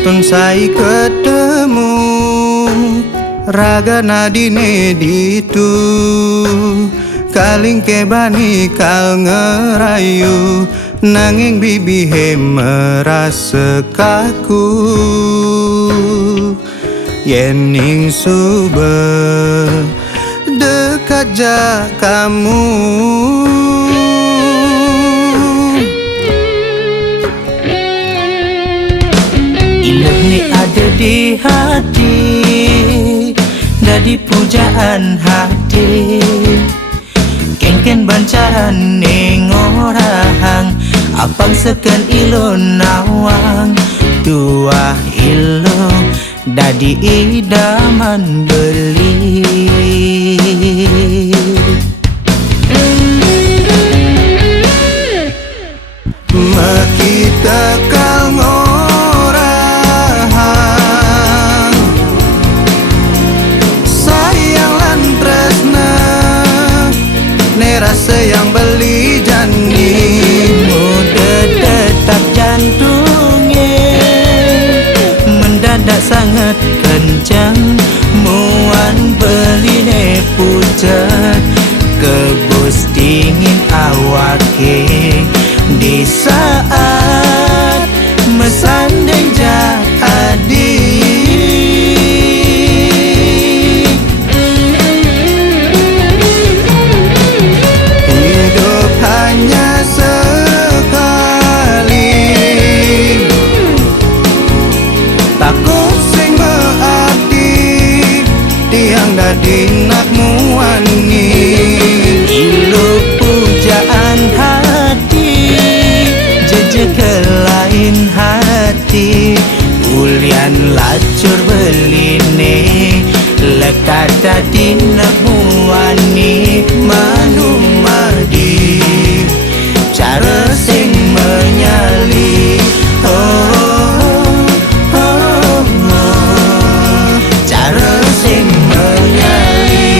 Tun sai ketemu raga nadine ditu kaling kebani kal ngerayu nanging bibi he merasa kaku yening suba dekat ja kamu. Iluh ni ada di hati, dari pujaan hati. Ken bancaan ngorang, apang seken ilo nawang. Dua ilo dadi idaman beli. Makita kal ngorang sayang lan tresna ne rasa yang beli jani Muda detak jantungnya mendadak sangat kencang. Muan beli ne pucat kebus dingin awake di saat mesandeng jadi. Hidup hanya sekali, takut sing berarti tiang dadi nak muani. Ilu pujaan hati jeje ke lain hati. Ulian lacur beline lekat dadi nak muani. Manumadi cara sing menyali cara sing menyali.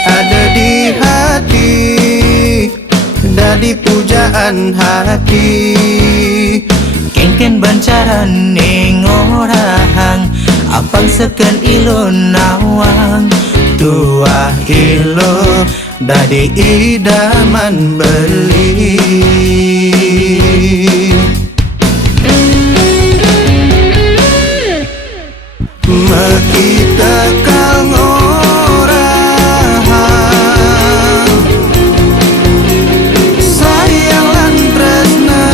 Ada di hati, dari pujaan hati. Ken bancaan ngorang, apang seken ilo nawang. Dua ilo dari idaman beli. Makita kal ngorang sayang lan tresna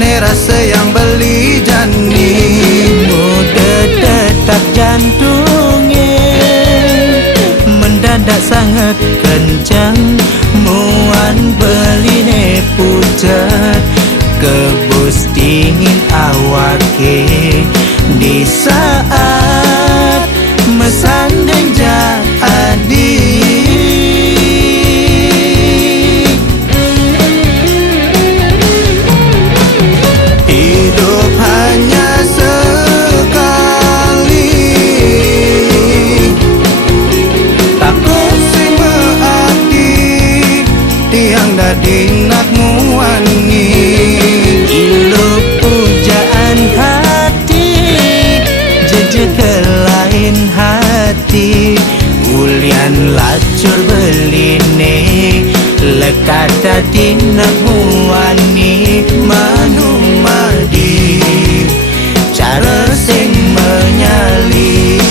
ne rasa yang beli jani. Muda detak jantungnya mendadak sangat kencang. Muan beli ne pucat kebus dingin awake di saat mesandeng jadi. Hidup hanya sekali, takut sing berarti tiang dadi nak muani. Ilu pujaan hati jeje ke lain hati. Ulian lacur beline lekat dadi nak muani. Manumadi cara sing menyali